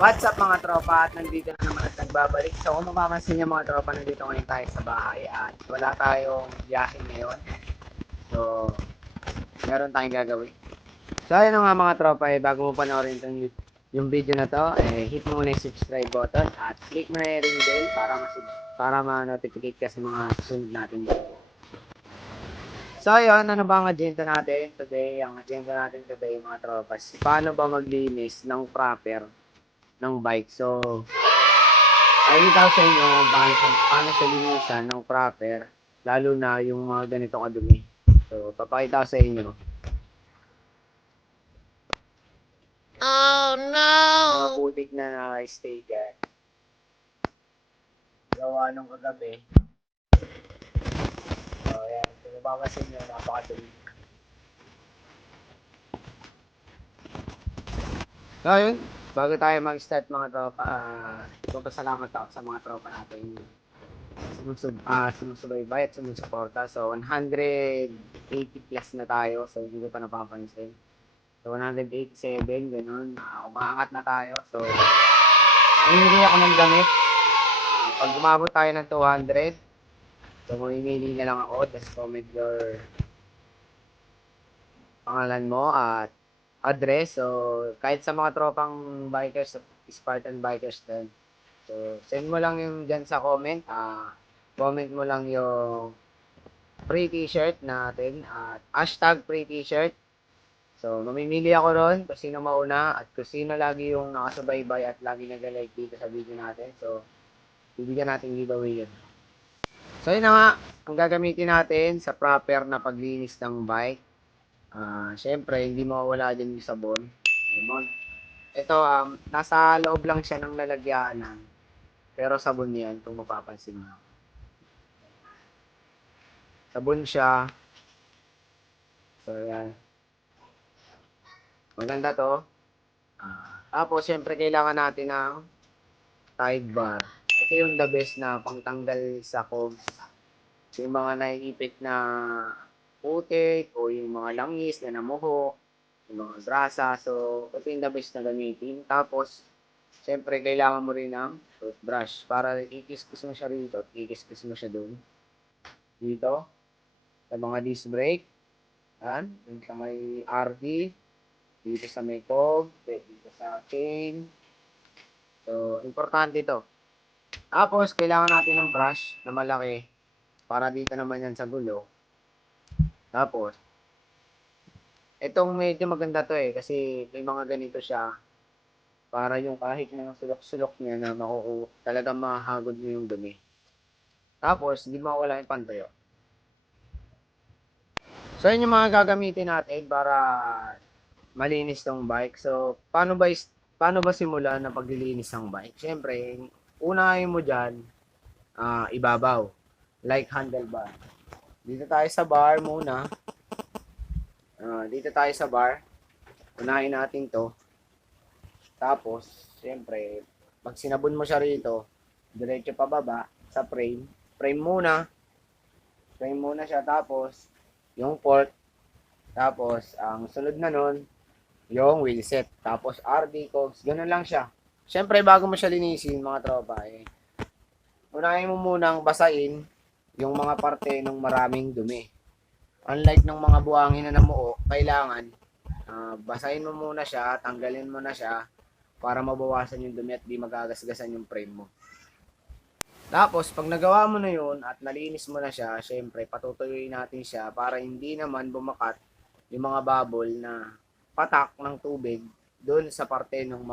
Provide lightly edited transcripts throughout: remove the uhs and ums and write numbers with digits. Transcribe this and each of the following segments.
What's up mga tropa, at nandito na naman at nagbabalik. So kung mapapansin niyo mga tropa, nandito ngayon tayo sa bahay at wala tayong biyahe ngayon. So meron tayong gagawin. So ayun nga mga tropa, bago mo panoorin yung video na to, hit mo muna yung subscribe button at click mo na yung ring bell para ma-notificate ka sa mga susunod natin video. So ayun, ano ba ang agenda natin today? Ang agenda natin today mga tropa, paano ba maglinis ng proper ng bike. So pakikita ko sa inyo kung paano siya linisan ng proper, lalo na yung mga ganito kadumi. So papakita ko sa inyo Oh mga no! putik na naka-stay dyan. Gawa nung kagabi. So yan, kung mapapansin nyo, napakadumi. So yun, bago tayo mag-start mga tropa, salamat ako sa mga tropa natin sumusubaybay at sumusuporta. So 180 plus na tayo, so hindi ko pa napapansin. So 187, ganun, umaangat na tayo. So mamimili ako ng damit. Pag umabot tayo ng 200, so mamimili na lang ako, just comment your pangalan mo at address. So kahit sa mga tropang bikers, Spartan bikers din, so send mo lang yung dyan sa comment, comment mo lang yung free t-shirt natin at hashtag free t-shirt. So mamimili ako ron kung sino mauna at kung sino lagi yung nakasubaybay at lagi nag-like dito sa video natin. So bibigyan natin giveaway yun. So yun na nga, ang gagamitin natin sa proper na paglinis ng bike. Syempre hindi mawawala din yung sabon. Ito, nasa loob lang siya ng lalagyanan, pero sabon yan kung mapapansin mo. Sabon siya. So yan, maganda to. Tapos syempre kailangan natin ng Tide bar. Ito yung the best na pangtanggal sa cogs. So, yung mga naiipit na putik o yung mga langis na namuho, yung mga grasa. So, ito yung the best na gamitin. Tapos, syempre, kailangan mo rin ng toothbrush para ikis-kis mo siya rito at ikis-kis mo siya doon. Dito, sa mga disc brake. Yan, dun sa may RD, dito sa may cog, dito sa chain. So, importante ito. Tapos, kailangan natin ng brush na malaki para dito naman yan sa gulo. Tapos, itong medyo maganda to kasi may mga ganito siya para yung kahit na sulok-sulok niya na talagang mahagod mo yung dumi. Tapos, hindi mawala yung pantayo. So, yun yung mga gagamitin natin para malinis tong bike. So, paano ba simulan na paglilinis ng bike? Siyempre, unahin mo dyan, ibabaw, like handlebar. Dito tayo sa bar muna. Dito tayo sa bar. Unahin natin to. Tapos, siyempre, pag sinabon mo siya rito, diretso pababa sa frame. Frame muna. Frame muna siya. Tapos, yung port. Tapos, ang sunod na nun, yung wheelset. Tapos, RD cogs. Ganun lang siya. Siyempre, bago mo siya linisin, mga tropa, unahin mo munang basain yung mga parte ng maraming dumi. Unlike ng mga buhangin na namuo, kailangan basahin mo muna siya, tanggalin mo na siya para mabawasan yung dumi at di magagasgasan yung frame mo. Tapos, pag nagawa mo na yun at nalinis mo na siya, syempre, patutuyuin natin siya para hindi naman bumakat yung mga bubble na patak ng tubig doon sa parte ng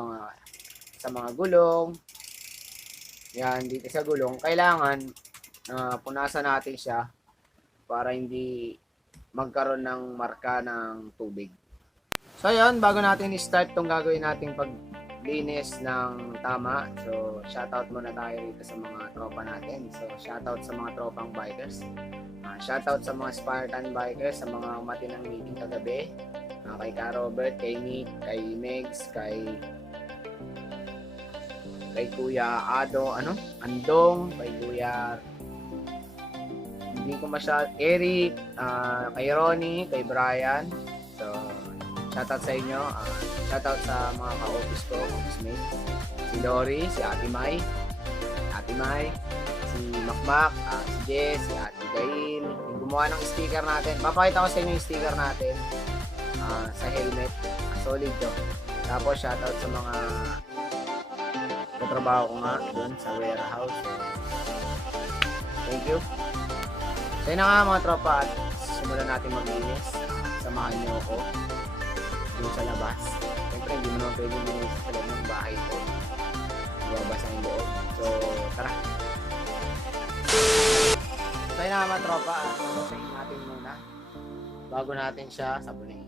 sa mga gulong. Yan, dito sa gulong. Kailangan punasan natin siya para hindi magkaroon ng marka ng tubig. So yun, bago natin i-start tong gagawin nating paglinis ng tama, so shoutout muna tayo rito sa mga tropa natin. So shoutout sa mga tropang bikers, shoutout sa mga Spartan bikers, sa mga matinang meeting kagabi, kay Ka Robert, kay Nick, kay Megs, kay Kuya Andong, kay Kuya hindi ko Eric, kay Ronnie, kay Brian. So, shoutout sa inyo. Shoutout sa mga ka-office ko, office mate. Si Lori, si Ate Mai, si Makmak, si Jess, si Ate Gail. Yung gumawa ng sticker natin. Papakita ko sa inyo yung sticker natin sa helmet. Solid to. Tapos shoutout sa mga katrabaho ko nga doon sa warehouse. Thank you. So yun na nga mga tropa at simulan natin maglinis. Samahan niyo ako doon sa labas. Siyempre hindi mo naman pwedeng linis sa loob ng bahay ito. Ibabasa yung loob. So tara. So yun na nga mga tropa at babasahin natin muna bago natin siya sabunin.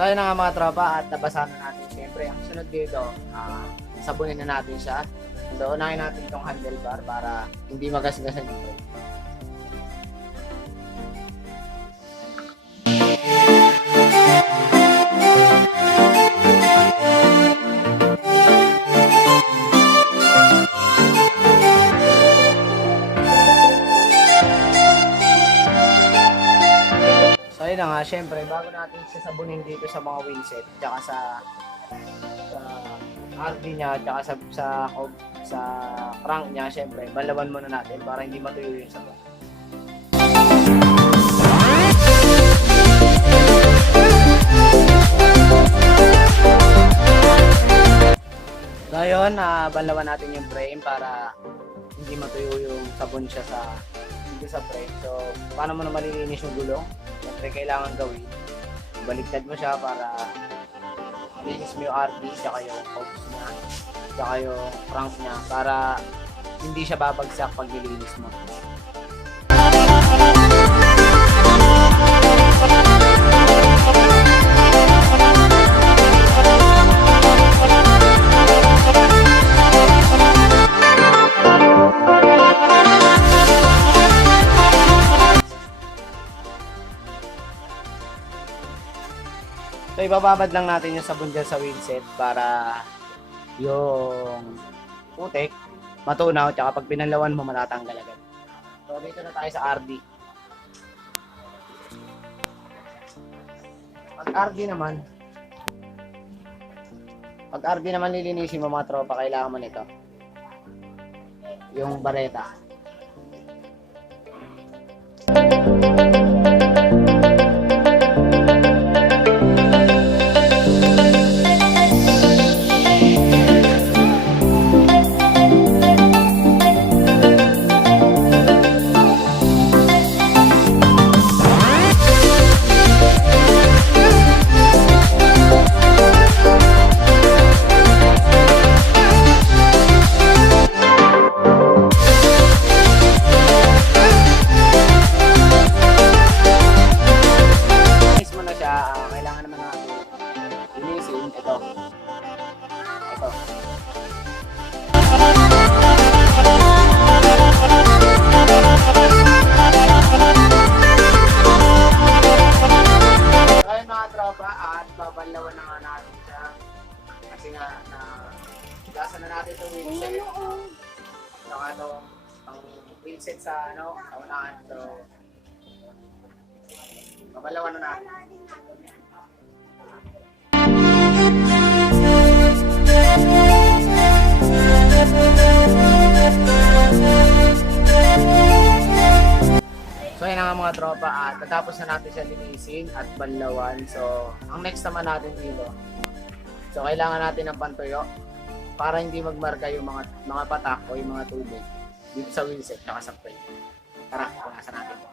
So yun na nga mga tropa at nabasa na natin. Siyempre ang sunod dito, sabunin na natin siya. So unahin natin itong handlebar para hindi magasgasan yung brake. Ayun na nga, syempre, bago natin sasabunin dito sa mga wheelset, tsaka sa RD niya, tsaka sa crank niya, syempre, balawan muna natin para hindi matuyo yung sabon. So ayun, balawan natin yung frame para hindi matuyo yung sabon siya sa frame. So, paano mo na malilinis yung gulong? Siyempre, kailangan gawin. Baliktad mo siya para malinis mo yung RD, tsaka yung cogs niya, tsaka yung crank niya, para hindi siya babagsak pag nilinis mo. So, ibababad lang natin yung sabon dyan sa wheelset para yung putik matunaw, tsaka pag pinanlawan mo matatanggal agad. So, dito na tayo sa RD. Pag RD naman lilinisin mo mga tropa, kailangan mo nito. Yung bareta. Babanlawan na nga natin siya kasi nga gasa na natin itong wheelset saka itong wheelset sa unahan. So babanlawan na natin. So yun nga mga tropa at natapos na natin siya linisin at banlawan. So ang next naman natin dito, so kailangan natin ng pantuyo para hindi magmarka yung mga patak o yung mga tubig dito sa wheelset at sa frame. Tara, punasan natin.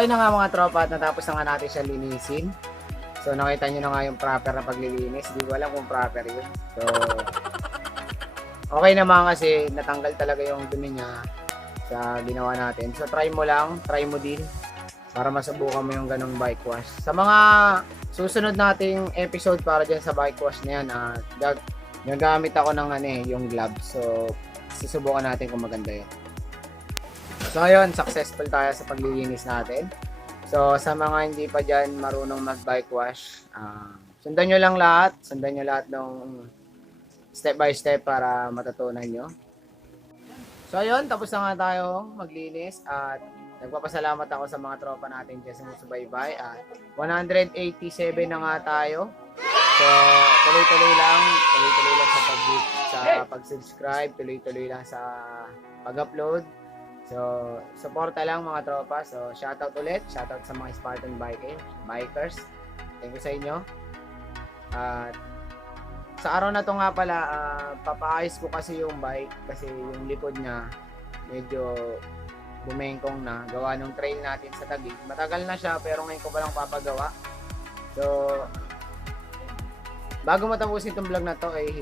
ayun na nga mga tropa at natapos na nga natin siya linisin. So nakita nyo na nga yung proper na paglilinis. Hindi ko alam kung proper yun. So okay naman kasi natanggal talaga yung dumi niya sa ginawa natin. So try mo lang, try mo din para masubukan mo yung ganong bike wash. Sa mga susunod nating episode para dyan sa bike wash na yan, gagamit ako ng yung gloves. So susubukan natin kung maganda yun. So ayun, successful tayo sa paglilinis natin. So sa mga hindi pa dyan marunong mag bike wash, sundan nyo lang lahat. Sundan nyo lahat ng step by step para matutunan nyo. So ayun, tapos na nga tayo maglinis at nagpapasalamat ako sa mga tropa natin dyan sa sumusubaybay at 187 na nga tayo. So tuloy-tuloy lang sa pag-subscribe, tuloy-tuloy lang sa pag-upload. So suporta lang mga tropa. So shoutout ulit, shoutout sa mga Spartan bikers. Thank you sa inyo. At sa araw na to nga pala, papaayos ko kasi yung bike kasi yung likod niya medyo bumengkong na gawa ng trail natin sa Taguig. Matagal na siya pero ngayon ko pa lang papagawa. So bago matapusin itong vlog na to ay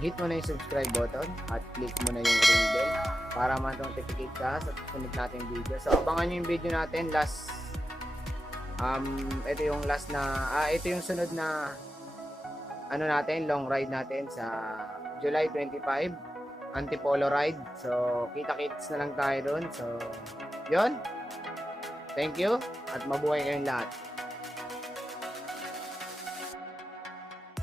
hit mo na yung subscribe button at click mo na yung ring bell para ma-notificate ka sa susunod nating video. So abangan nyo yung video natin ito yung last na ito yung sunod na natin, long ride natin sa July 25, Antipolo ride. So, kita-kits na lang tayo doon. So, yun. Thank you at mabuhay kayong lahat.